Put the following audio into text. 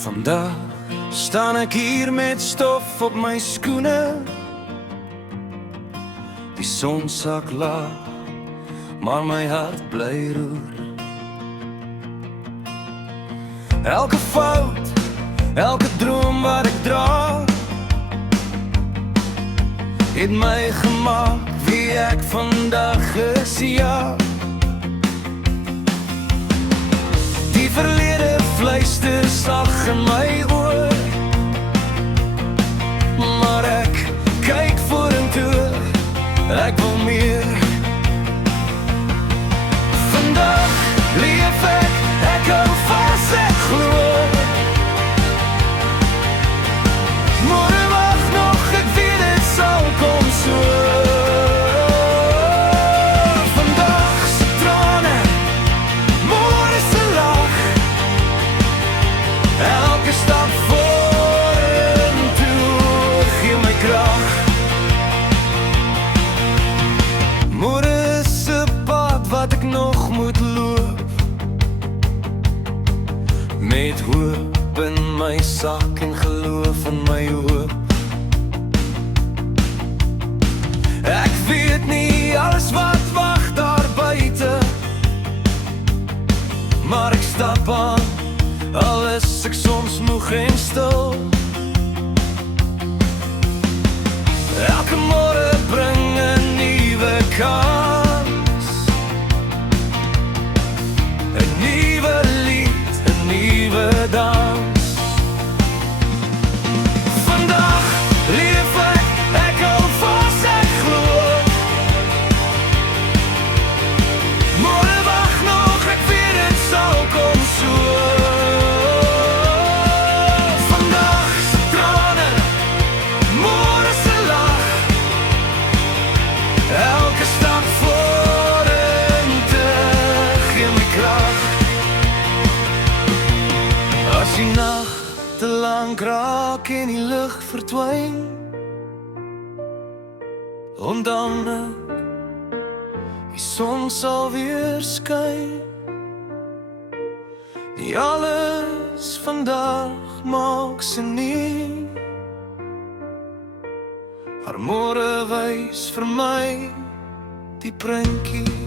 Vandag staan ek hier met stof op my skoene. Die son sak laag, maar my hart bly roer. Elke fout, elke droom wat ek dra, het my gemaak wie ek vandag is, ja. Die verlede fluister sag in my oor, maar ek kyk vorentoe, ek wil meer. Vandag leef ek hou vas, ek glo. Môre wag nog, ek weet dit sal kom so. Vandag se trane, môre se lag, elke stap vorentoe gee my krag. Môre is 'n pad wat ek nog moet loop, met hoop in my sak en geloof in my hoop. Ek weet nie alles wat wag daar buite, maar ek stap aan, al is ek soms moeg en stil. Elke môre bring 'n nuwe kans, 'n nuwe lied, 'n nuwe dans. Vandag leef ek hou vas, ek glo. Môre wag nog, ek weet dit sal kom so. Vandag se trane, môre se lag, elke stap vorentoe gee my krag. As die nag te lank raak en die lig verdwyn, onthou ek, die son sal weer skyn. Nie alles vandag maak sin nie, maar môre wys vir my die prentjie.